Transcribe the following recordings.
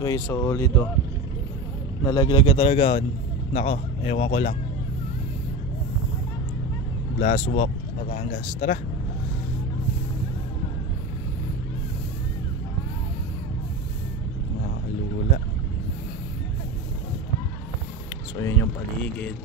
Okay, solid oh. Nalaglag ka talaga. Nako, ewan ko lang. Glass walk, Batangas. Tara. Lula. So yun yung paligid.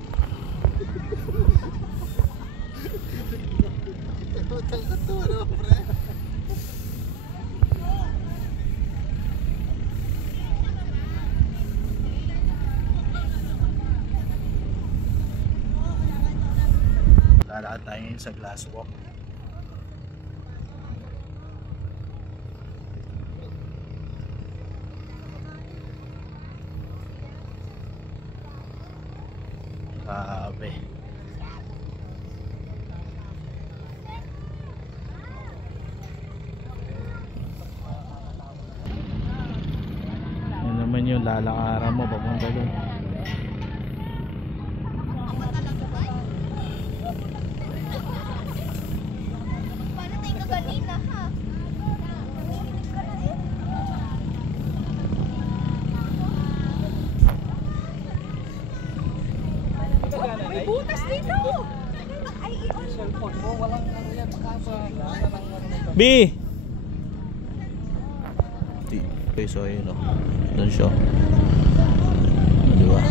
Lalakad tayo ngayon sa glass walk. Grabe. Yan naman yung lalakaran mo papunta doon. May butas dito. Ay, cellphone mo, walang ano yan, B! Okay, so yun o. Doon siya. Diba?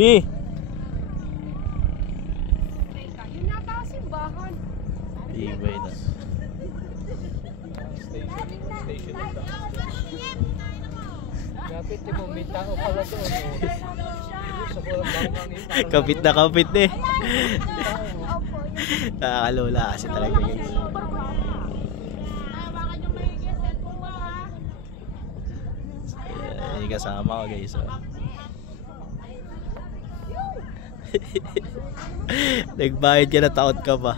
B! Yun nata simbahan. Ibay na. Station ito. Kapit mo, may tao pala doon. Kapit na kapit eh. Nakakalola kasi talaga guys. Ay, kasama ko guys. Nagbayad ka na, taot ka pa.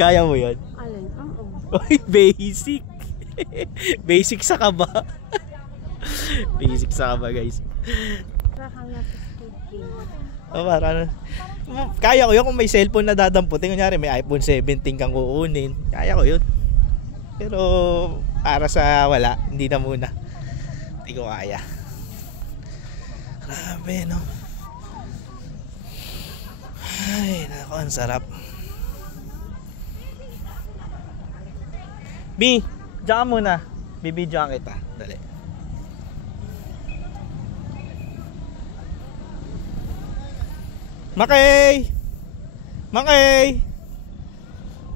Kaya mo yun? Alin? Oy, basic. Basic sa kaba. Basic sa kaba guys. Para kaya ko yun kung may cellphone na dadamputin. Kunyari may iPhone 17 kang kukunin. Kaya ko yun. Pero para sa wala, hindi na muna. Hindi ko kaya. Grabe no. Ay, nako, ang sarap. B, diyan muna. Bibidyoan kita. Dali. Makay! Makay!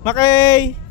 Makay!